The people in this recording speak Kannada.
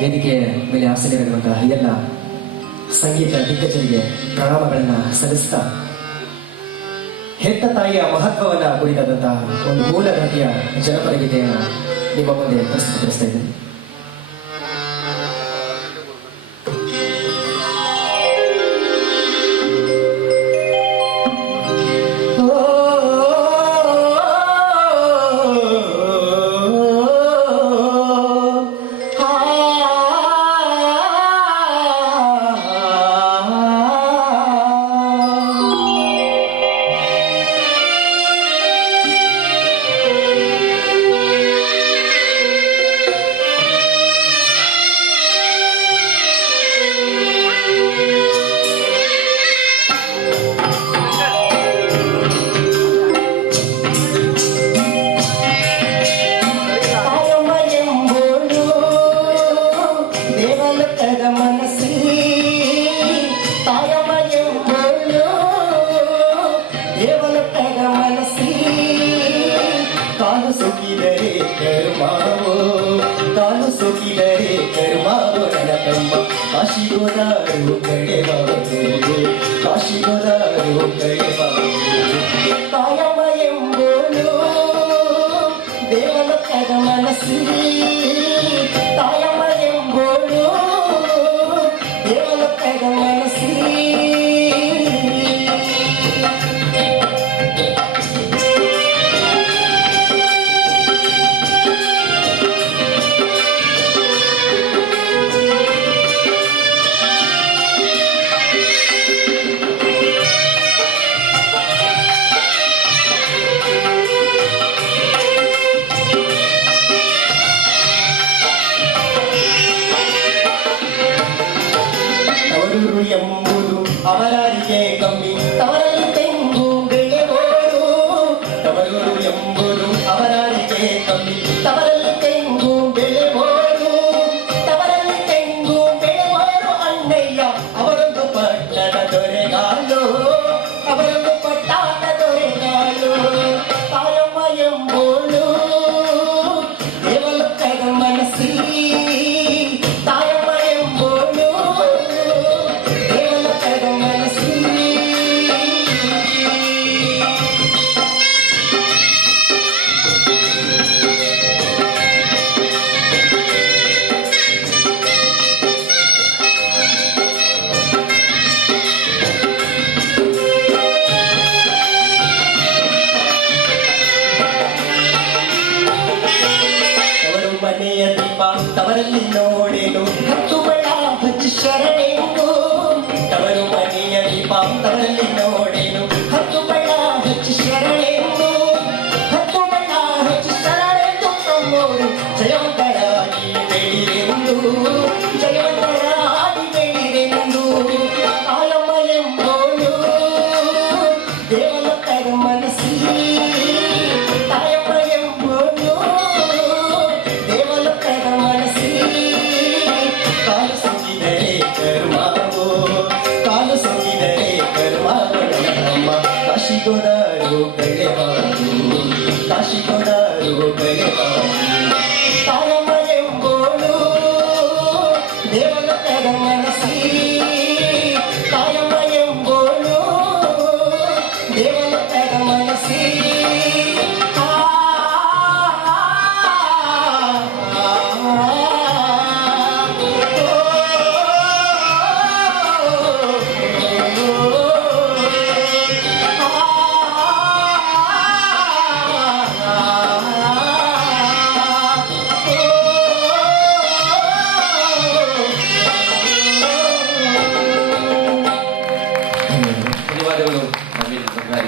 ವೇದಿಕೆಯ ಮೇಲೆ ಆಸನಿರುವಂತಹ ಎಲ್ಲ ಸಂಗೀತ ದಿಗ್ಗಜರಿಗೆ ಪ್ರಣಾಮಗಳನ್ನ ಸಲ್ಲಿಸ್ತಾ ಹೆತ್ತ ತಾಯಿಯ ಮಹತ್ವವನ್ನ ಕುರಿತಾದಂತಹ ಒಂದು ಮೂಲಗತಿಯ ಜನಪದ ಗೀತೆಯನ್ನು ನಿಮ್ಮ ಮುಂದೆ ಪ್ರಸ್ತುತಪಡಿಸ್ತಾ ಇದ್ದೇನೆ. ಕಾಲು ಸೊಕ್ಕಿದರೆ ಕರ್ಮಾವೋ ನನಕಮ್ಮ ಕಾಶಿಗೋದಾರು ಕಡೆವಾರು ಕಾಶಿಗೋದಾರು ಕಡೆವಾರು ತಾಯಮ್ಮ ಎಂಬೋಳು ದೇವಲೋಕದ ಮನಸ್ಸಿ ತಾಯಮ್ಮ ಎಂಬೋಳು ದೇವಲೋಕದ ಮನಸ್ಸಿ ಎಂಬುದು ಅವರಿಗೆ ಕಮ್ಮಿ ತವರಲ್ಲಿ ತೆಂಗು ಬೆಳೆಯೋರು ತವರೂರು ಎಂಬುದು ಅವರಿಗೆ ಕಮ್ಮಿ ತವರಲ್ಲಿ ತೆಂಗು ಬೆಳೆಯೋರು ತವರಲ್ಲಿ ತೆಂಗು ಬೆಳೆಯೋರು ಅಣ್ಣಯ್ಯ ಅವರೊಂದು ಪಟ್ಟಣ ದೊರೆಗಾಲು ಅವರೊಂದು ಪಟ್ಟಾಟ ದೊರೆಗಾಲು ತಾಯಮ್ಮ ಎಂಬೋಳು ದೇವಲೋಕದ ಮನಸ್ಸಿ ತಾಯಮ್ಮ ಎಂಬೋಳು ಮನೆಯ ದೀಪ ತವರಲ್ಲಿ ನೋಡೇನು ಹತ್ತು ಬಳ ಹಚ್ಚಿ ಶರಣೆಂದು ತವರು ಮನೆಯ ದೀಪ ತವರಲ್ಲಿ ನೋಡೇನು ಹತ್ತು ಬಳ ಹಚ್ಚಿ ಶರಣೆಂದು ಹತ್ತು ಬಳ ಹಚ್ಚಿ ಶರಣೆಂದು ತಮ್ಮೋರು ಜಯವಂತರಾಗಿ ಬೆಳಿರೆಂದು ಜಯವಂತರಾಗಿ ಬೆಳಿರೆಂದು ತಾಯಮ್ಮ ಎಂಬೋಳು ದೇವಲೋಕದ ಮನಸ್ಸಿ ತಾಯಮ್ಮ ಎಂಬೋಳು ಕಾಲು ಸೊಕ್ಕಿದರೆ ಕರ್ಮಾವೋ ನಮ್ಮ ಕಾಶಿಗೋದಾರು ಕಳೆವಾರು ಕಾಶಿಗೋದಾರು ಕಳೆವಾರು